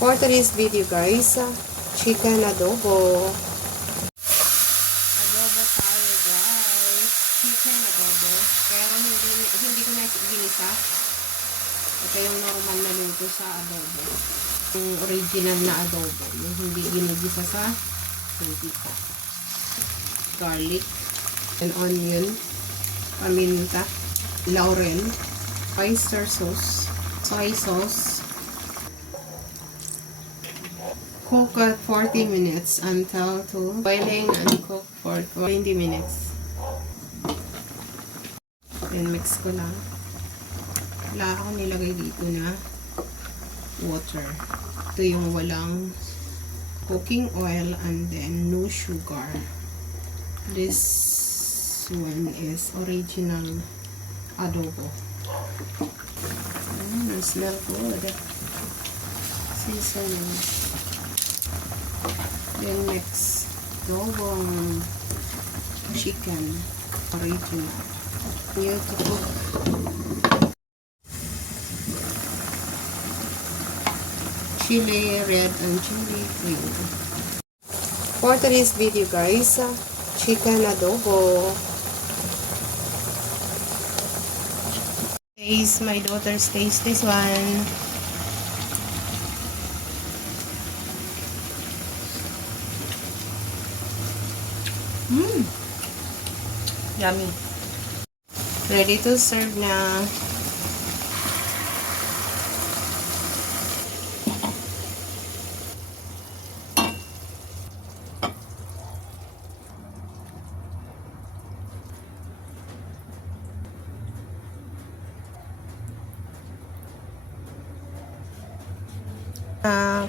For today's video guys, chicken adobo. Adobo tayo guys. Chicken adobo. Pero hindi ko na ginisa. Ito yung normal na luto sa adobo. Yung original na adobo. Yung hindi ginigisa sa mantika. Garlic and onion. Paminta. Laurel. Oyster sauce. Soy sauce. Cook at 40 minutes until to boiling and cook for 20 minutes. Then mix ko lang. Wala akong nilagay dito na water. Ito yung walang cooking oil and then no sugar. This one is original adobo. Smell good. Seasoning. Then next, adobong chicken, original. Beautiful. Chili red and chili green. For today's video guys, chicken adobo. Taste, my daughter's taste this one. Yummy. Ready to serve na.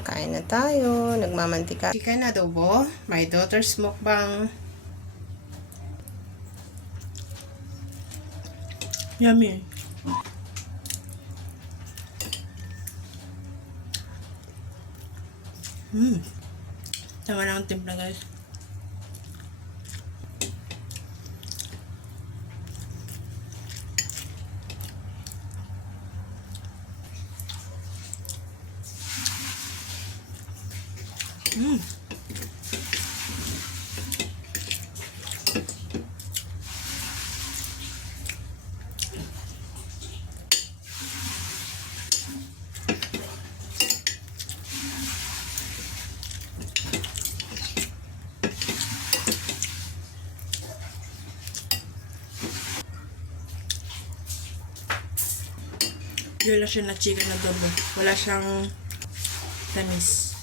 Kain na tayo. Nagmamantika. Chicken adobo. My daughter's mukbang. Yummy. Tama na ang timpla guys. Wala siya na chicken adobo. Wala siyang tamis.